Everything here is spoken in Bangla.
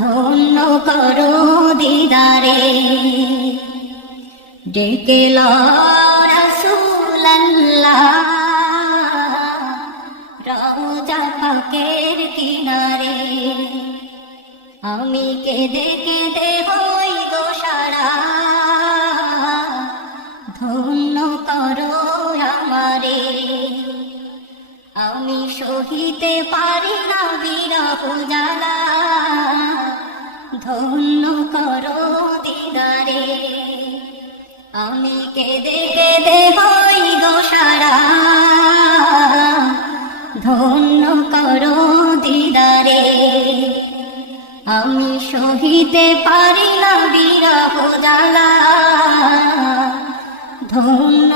ধন্য করো দিদারে। ডেকে রোজা পাকের কিনারে। আমি কেঁদে কেঁদে হই গো সারা। ধন্য করো আমারে। আমি সহিতে পারি না বিরহ জ্বালা। ধন্য করো দিদারে। আমি কেঁদে কেঁদে হই গো ধন্য করো দিদারে। আমি সহিতে পারি না বিরহ জ্বালা। ধন্য